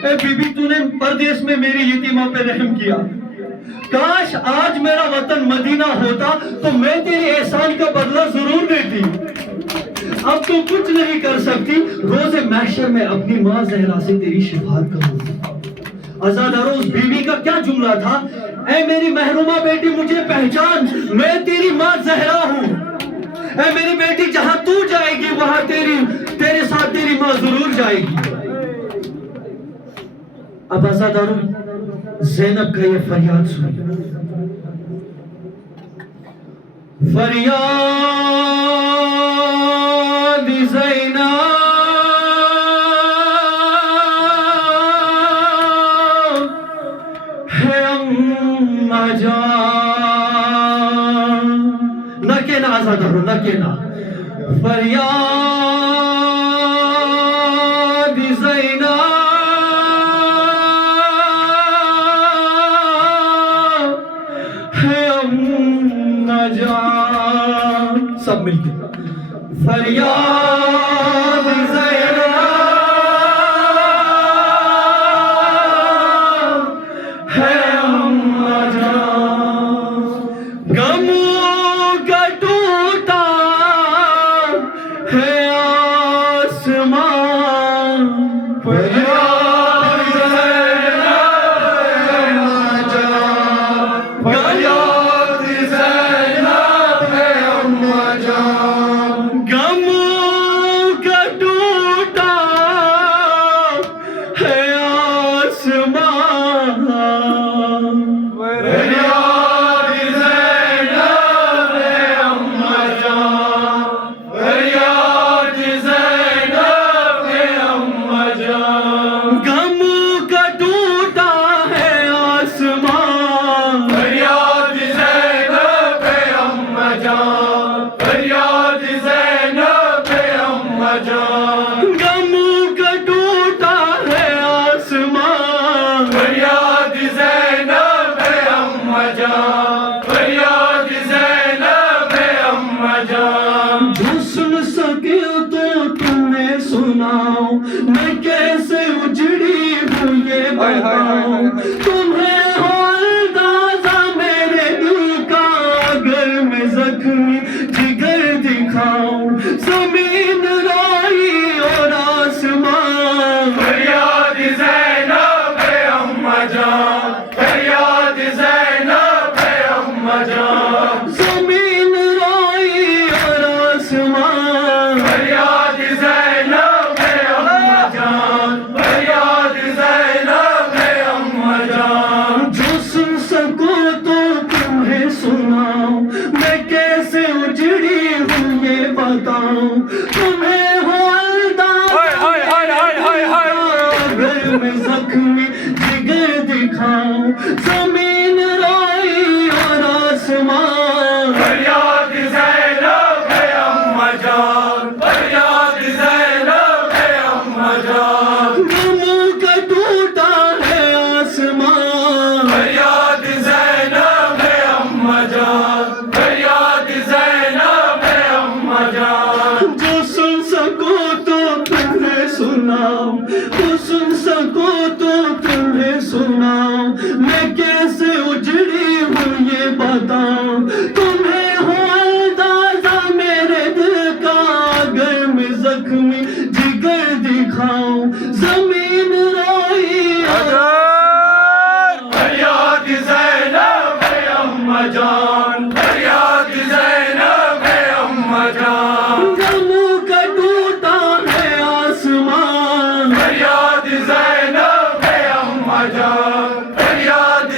ए बीबी, तूने परदेश में मेरी यतीमा पे रहम किया। काश आज मेरा वतन मदीना होता तो मैं तेरे एहसान का बदला जरूर देती। अब तुम कुछ नहीं कर सकती। रोज़े महशर में अपनी माँ ज़हरा से तेरी शिफात करूंगी। अज़ादारों, उस बीवी का क्या जुमला था? ऐ मेरी महरूमा बेटी, मुझे पहचान, मैं तेरी माँ ज़हरा हूँ। ऐ मेरी बेटी, जहां तू जाएगी वहां तेरे साथ तेरी माँ जरूर जाएगी। अब अज़ादारों, ज़ैनब का ये फरियाद सुनिए। फरियाद ज़ैनब है अम्मा जान। न कहना अज़ादारों, न कहना। फरियाद ज़ैनब सब मिलके फरियाद ज़ैनब है अम्मा जान। गमों का टूटा है आसमान। फरियाद ज़ैनब है अम्मा जान। फरियाद ज़ैनब है अम्मा जान। गमों का टूटा है आसमान। फरियाद ज़ैनब है अम्मा जान। फरियाद ज़ैनब है अम्मा जान। गमों का टूटा है आसमान। फरियाद ज़ैनब है अम्मा जान। फरियाद ज़ैनब है अम्मा जान। गमों का टूटा है आसमान। फरियाद ज़ैनब है अम्मा जान। फरियाद ज़ैनब है अम्मा जान। जो सुन सके तो तुम्हें सुनाओ, मैं कैसे उजड़ी हूँ ये बताओ। तुम्हें हो अंदाज़ा मेरे दिल का, अगर मैं ज़ख्मी जिगर दिखाऊं। ज़मीन रोई और आसमान। फरियाद ज़ैनब है अम्मा जान। फरियाद ज़ैनब है अम्मा जान। ज़मीन रोई और आसमान। फरियाद ज़ैनब है अम्मा जान। फरियाद ज़ैनब है अम्मा जान। जो सुन सको तो तुम्हें सुनाओ, मैं कैसे उजड़ी हूँ ये बताऊं। तुम्हें हो अंदाज़ा अगर मैं ज़ख्मी जिगर दिखाऊं। ज़मीन रोई और आसमान। फरियाद ज़ैनब है अम्मा जान। फरियाद ज़ैनब है अम्मा जान। गमों का टूटा है आसमान। फरियाद ज़ैनब है अम्मा जान। फरियाद ज़ैनब है अम्मा जान। जो सुन सको तो तुम्हें सुनाओ, जो सुन सको तो तुम्हें सुनाओ। मैं कैसे उजड़ी हूँ ये बताओ। तुम्हें हो अंदाज़ा मेरे दिल का, अगर मैं ज़ख्मी जिगर दिखाऊं। ज़मीन रोई। फरियाद ज़ैनब है अम्मा जान। फरियाद ज़ैनब है अम्मा जान। गमों का टूटा है आसमान। फरियाद ज़ैनब है अम्मा जान। फरियाद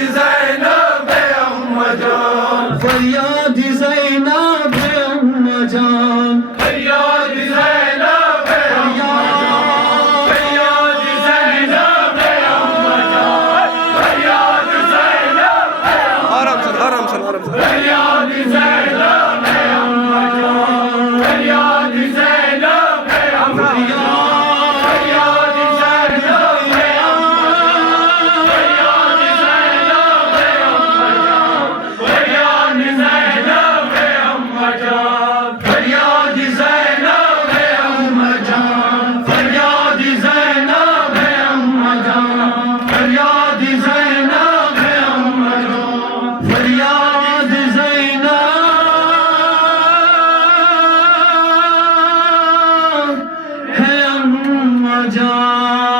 जा